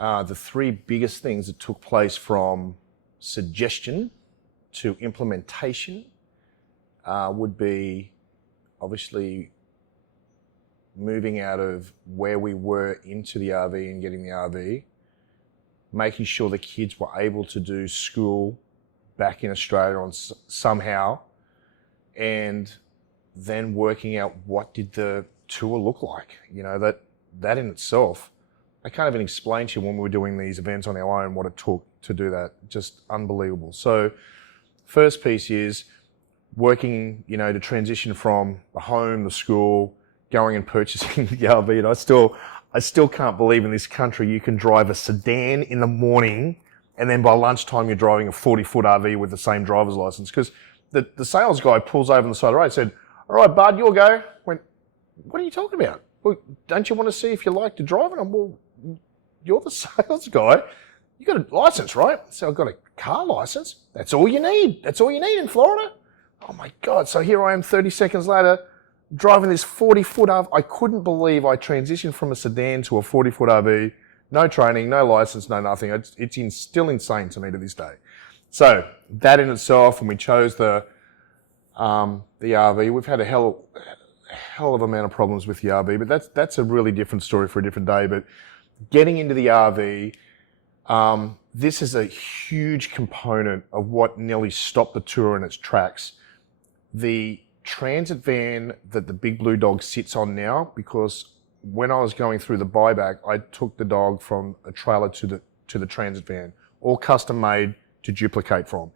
the three biggest things that took place from suggestion to implementation would be obviously moving out of where we were into the RV and getting the RV, making sure the kids were able to do school back in Australia on somehow, and then working out what did the tour look like. You know, that in itself, I can't even explain to you when we were doing these events on our own what it took to do that. Just unbelievable. So first piece is working, you know, to transition from the home, the school, going and purchasing the RV. And I still can't believe in this country you can drive a sedan in the morning and then by lunchtime you're driving a 40-foot RV with the same driver's license. Because the sales guy pulls over on the side of the road and said, "All right, bud, you'll go." Went, "What are you talking about? Well, don't you want to see if you like to drive it?" I'm, "Well, you're the sales guy. You got a license, right?" So I've got a car license. That's all you need. That's all you need in Florida. Oh my God. So here I am 30 seconds later driving this 40-foot RV. I couldn't believe I transitioned from a sedan to a 40-foot RV. No training, no license, no nothing. It's still insane to me to this day. So that in itself, when we chose the RV, we've had a hell of amount of problems with the RV, but that's a really different story for a different day. But getting into the RV, this is a huge component of what nearly stopped the tour in its tracks. The transit van that the Big Blue Dog sits on now, because when I was going through the buyback, I took the dog from a trailer to the transit van, all custom made to duplicate from.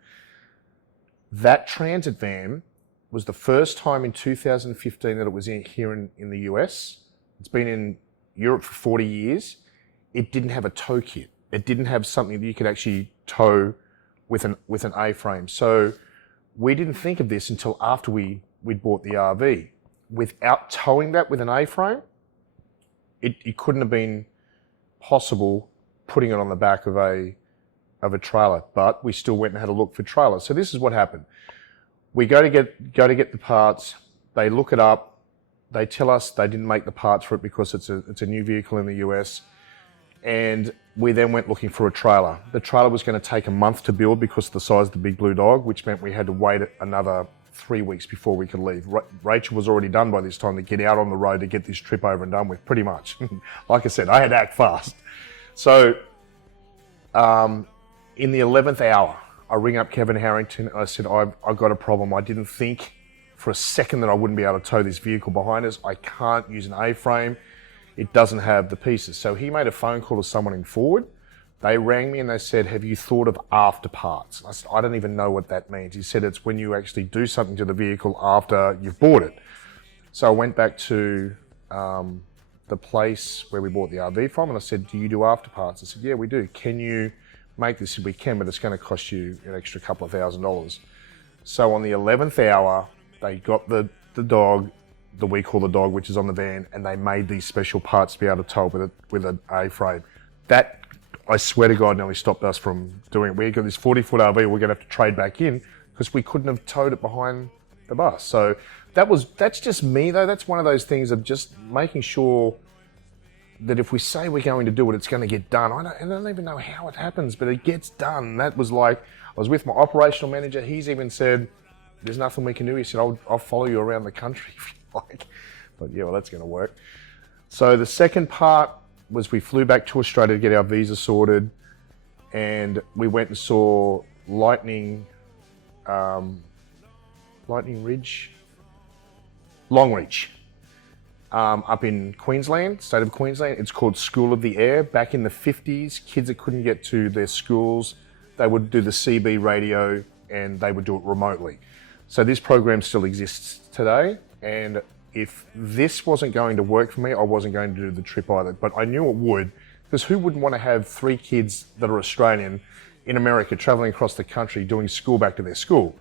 That transit van was the first time in 2015 that it was here in the US. It's been in Europe for 40 years. It didn't have a tow kit. It didn't have something that you could actually tow with an A-frame. So we didn't think of this until after we'd bought the RV. Without towing that with an A-frame, it couldn't have been possible putting it on the back of a trailer, but we still went and had a look for trailers. So this is what happened. We go to get the parts. They look it up. They tell us they didn't make the parts for it because it's a new vehicle in the US. And we then went looking for a trailer. The trailer was going to take a month to build because of the size of the Big Blue Dog, which meant we had to wait another 3 weeks before we could leave. Rachel was already done by this time to get out on the road to get this trip over and done with, pretty much. Like I said, I had to act fast. So in the 11th hour, I ring up Kevin Harrington and I said, I've got a problem. I didn't think for a second that I wouldn't be able to tow this vehicle behind us. I can't use an A-frame. It doesn't have the pieces. So he made a phone call to someone in Ford. They rang me and they said, "Have you thought of after parts?" I said, "I don't even know what that means." He said, "It's when you actually do something to the vehicle after you've bought it." So I went back to the place where we bought the RV from and I said, "Do you do after parts?" I said, "Yeah, we do. Can you make this?" He said, "We can, but it's going to cost you an extra couple of $1,000s. So on the 11th hour, they got the dog, the We Call the Dog, which is on the van, and they made these special parts to be able to tow with an A-frame. That, I swear to God, nearly stopped us from doing it. We got this 40-foot RV we're going to have to trade back in because we couldn't have towed it behind the bus. So that's just me though. That's one of those things of just making sure that if we say we're going to do it, it's going to get done. I don't even know how it happens, but it gets done. That was like, I was with my operational manager. He's even said, "There's nothing we can do." He said, I'll follow you around the country if you like. But yeah, well, that's going to work. So the second part was we flew back to Australia to get our visa sorted, and we went and saw Long Reach, up in Queensland, state of Queensland. It's called School of the Air. Back in the 50s, kids that couldn't get to their schools, they would do the CB radio and they would do it remotely. So this program still exists today, and if this wasn't going to work for me, I wasn't going to do the trip either. But I knew it would, because who wouldn't want to have 3 kids that are Australian in America traveling across the country doing school back to their school?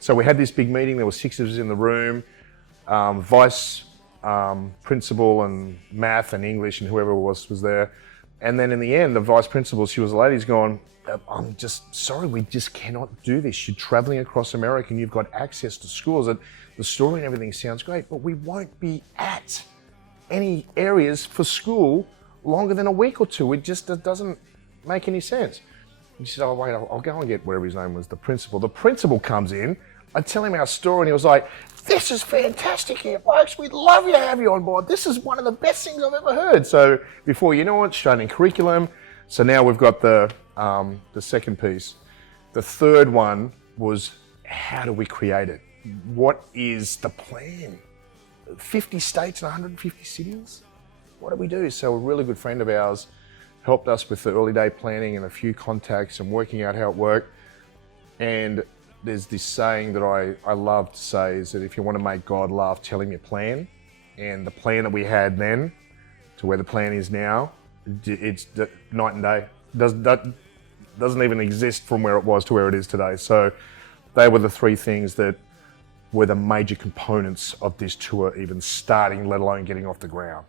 So we had this big meeting. There were 6 of us in the room, vice principal and math and English and whoever was there. And then in the end, the vice principal, she was a lady, who's gone, "I'm just sorry, we just cannot do this. You're traveling across America and you've got access to schools. The story and everything sounds great, but we won't be at any areas for school longer than a week or two. It just doesn't make any sense. He said, oh wait, I'll go and get whatever his name was, the principal. The principal comes in, I tell him our story and he was like, this is fantastic here, folks. We'd love you to have you on board. This is one of the best things I've ever heard. So before you know it, straight in curriculum. So now we've got the second piece. The third one was, how do we create it? What is the plan? 50 states and 150 cities? What do we do? So a really good friend of ours helped us with the early day planning and a few contacts and working out how it worked. And there's this saying that I love to say is that if you want to make God laugh, tell him your plan. And the plan that we had then to where the plan is now, it's night and day. Doesn't even exist from where it was to where it is today. So they were the three things that were the major components of this tour even starting, let alone getting off the ground.